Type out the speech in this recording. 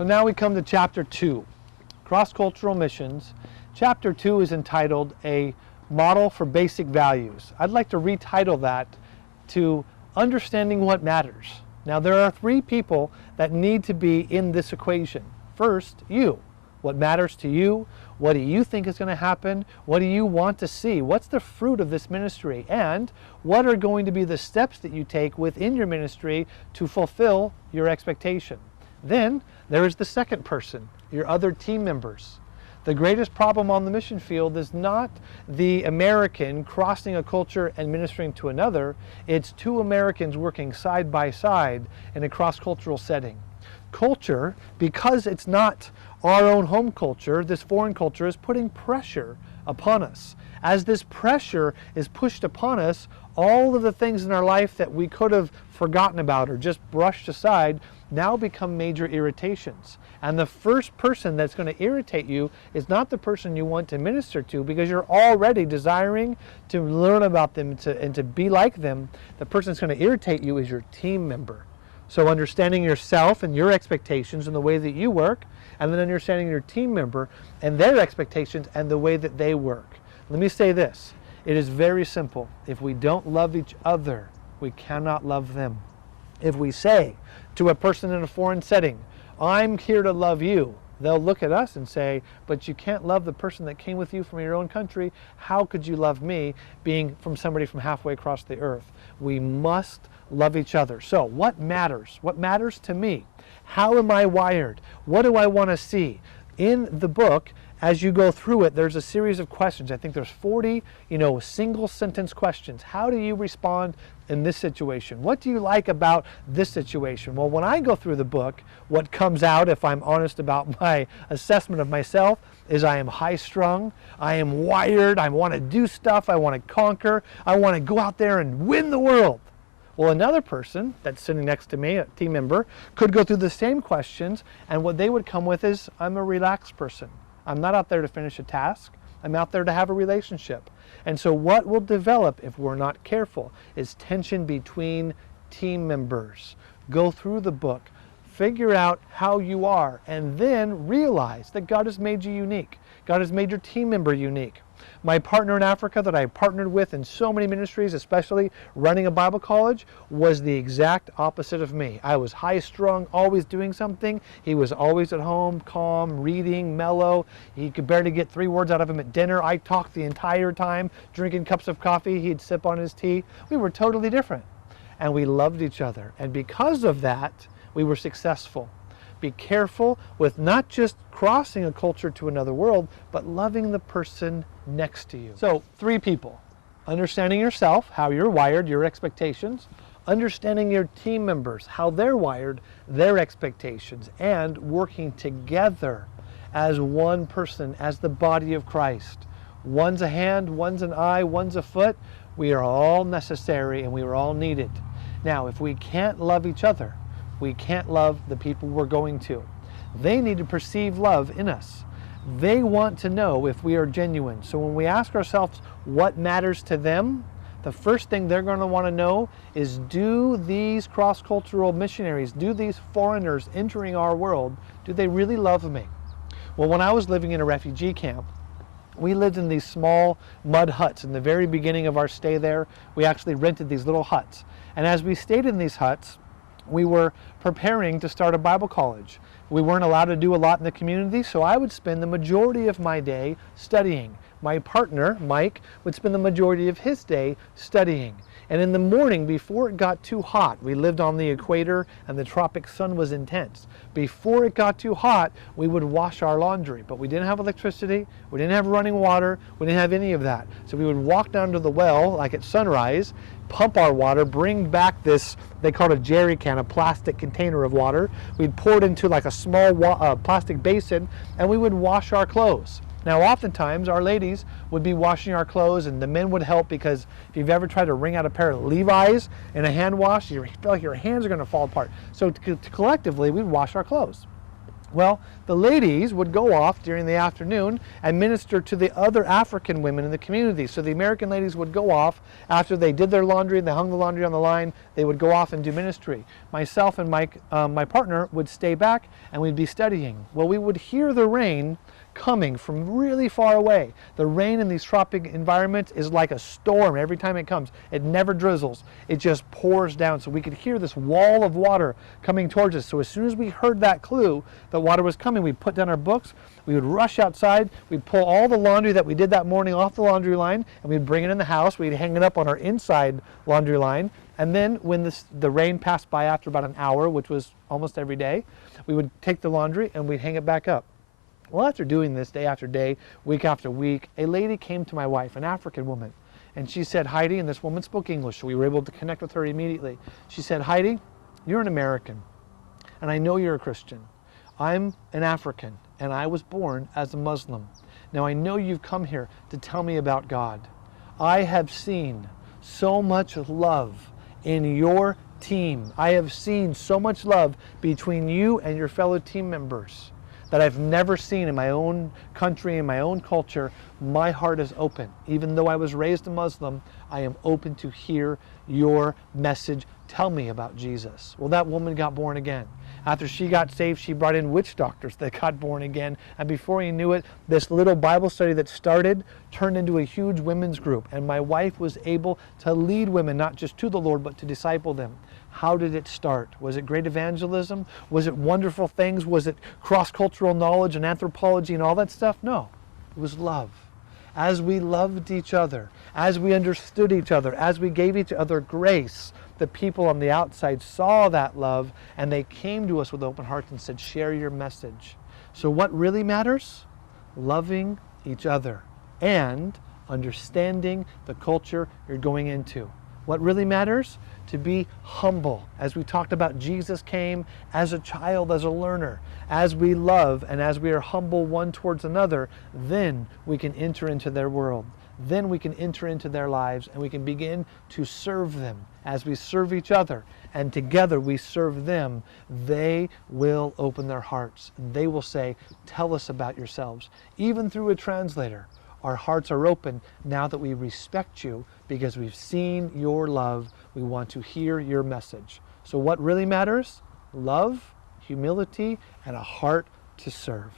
So now we come to chapter 2, Cross-Cultural Missions. Chapter 2 is entitled A Model for Basic Values. I'd like to retitle that to Understanding What Matters. Now there are 3 people that need to be in this equation. First, you. What matters to you? What do you think is going to happen? What do you want to see? What's the fruit of this ministry? And what are going to be the steps that you take within your ministry to fulfill your expectation? Then there is the second person, your other team members. The greatest problem on the mission field is not the American crossing a culture and ministering to another. It's 2 Americans working side by side in a cross-cultural setting. Culture, because it's not our own home culture, this foreign culture is putting pressure upon us. As this pressure is pushed upon us, all of the things in our life that we could have forgotten about or just brushed aside now become major irritations. And the first person that's going to irritate you is not the person you want to minister to, because you're already desiring to learn about them and to be like them. The person that's going to irritate you is your team member. So understanding yourself and your expectations and the way that you work, and then understanding your team member and their expectations and the way that they work. Let me say this. It is very simple. If we don't love each other, we cannot love them. If we say to a person in a foreign setting, I'm here to love you, they'll look at us and say, but you can't love the person that came with you from your own country. How could you love me, being from somebody from halfway across the earth? We must love each other. So what matters? What matters to me? How am I wired? What do I want to see? In the book, as you go through it, there's a series of questions. I think there's 40, single sentence questions. How do you respond in this situation? What do you like about this situation? Well, when I go through the book, what comes out, if I'm honest about my assessment of myself, is I am high-strung, I am wired, I want to do stuff, I want to conquer, I want to go out there and win the world. Well, another person that's sitting next to me, a team member, could go through the same questions, and what they would come with is, I'm a relaxed person. I'm not out there to finish a task. I'm out there to have a relationship. And so what will develop if we're not careful is tension between team members. Go through the book, figure out how you are, and then realize that God has made you unique. God has made your team member unique. My partner in Africa that I partnered with in so many ministries, especially running a Bible college, was the exact opposite of me. I was high-strung, always doing something. He was always at home, calm, reading, mellow. He could barely get 3 words out of him at dinner. I talked the entire time, drinking cups of coffee. He'd sip on his tea. We were totally different. And we loved each other. And because of that, we were successful. Be careful with not just crossing a culture to another world, but loving the person next to you. So 3 people. Understanding yourself, how you're wired, your expectations. Understanding your team members, how they're wired, their expectations. And working together as one person, as the body of Christ. One's a hand, one's an eye, one's a foot. We are all necessary and we are all needed. Now, if we can't love each other, we can't love the people we're going to. They need to perceive love in us. They want to know if we are genuine. So when we ask ourselves what matters to them, the first thing they're going to want to know is, do these cross-cultural missionaries, do these foreigners entering our world, do they really love me? Well, when I was living in a refugee camp, we lived in these small mud huts. In the very beginning of our stay there, we actually rented these little huts. And as we stayed in these huts, we were preparing to start a Bible college. We weren't allowed to do a lot in the community, so I would spend the majority of my day studying. My partner, Mike, would spend the majority of his day studying. And in the morning, before it got too hot, we lived on the equator and the tropic sun was intense. Before it got too hot, we would wash our laundry. But we didn't have electricity, we didn't have running water, we didn't have any of that. So we would walk down to the well, like at sunrise, pump our water, bring back this, they call it a jerry can, a plastic container of water. We'd pour it into like a small plastic basin, and we would wash our clothes. Now, oftentimes, our ladies would be washing our clothes, and the men would help, because if you've ever tried to wring out a pair of Levi's in a hand wash, you feel like your hands are going to fall apart. So collectively, we'd wash our clothes. Well, the ladies would go off during the afternoon and minister to the other African women in the community. So the American ladies would go off after they did their laundry and they hung the laundry on the line. They would go off and do ministry. Myself and my partner would stay back and we'd be studying. Well, we would hear the rain coming from really far away. The rain in these tropic environments is like a storm every time it comes. It never drizzles. It just pours down. So we could hear this wall of water coming towards us. So as soon as we heard that clue that water was coming, we'd put down our books, we would rush outside, we'd pull all the laundry that we did that morning off the laundry line, and we'd bring it in the house, we'd hang it up on our inside laundry line, and then when the rain passed by after about an hour, which was almost every day, we would take the laundry and we'd hang it back up. Well, after doing this day after day, week after week, a lady came to my wife, an African woman, and she said, Heidi, and this woman spoke English, so we were able to connect with her immediately. She said, Heidi, you're an American, and I know you're a Christian. I'm an African, and I was born as a Muslim. Now, I know you've come here to tell me about God. I have seen so much love in your team. I have seen so much love between you and your fellow team members that I've never seen in my own country, in my own culture. My heart is open. Even though I was raised a Muslim, I am open to hear your message. Tell me about Jesus. Well, that woman got born again. After she got saved, she brought in witch doctors that got born again. And before you knew it, this little Bible study that started turned into a huge women's group. And my wife was able to lead women, not just to the Lord, but to disciple them. How did it start? Was it great evangelism? Was it wonderful things? Was it cross-cultural knowledge and anthropology and all that stuff? No, it was love. As we loved each other, as we understood each other, as we gave each other grace, the people on the outside saw that love and they came to us with open hearts and said, share your message. So what really matters? Loving each other and understanding the culture you're going into. What really matters? To be humble. As we talked about, Jesus came as a child, as a learner. As we love and as we are humble one towards another, then we can enter into their world. Then we can enter into their lives and we can begin to serve them. As we serve each other and together we serve them, they will open their hearts. They will say, tell us about yourselves. Even through a translator, our hearts are open now that we respect you because we've seen your love. We want to hear your message. So what really matters? Love, humility, and a heart to serve.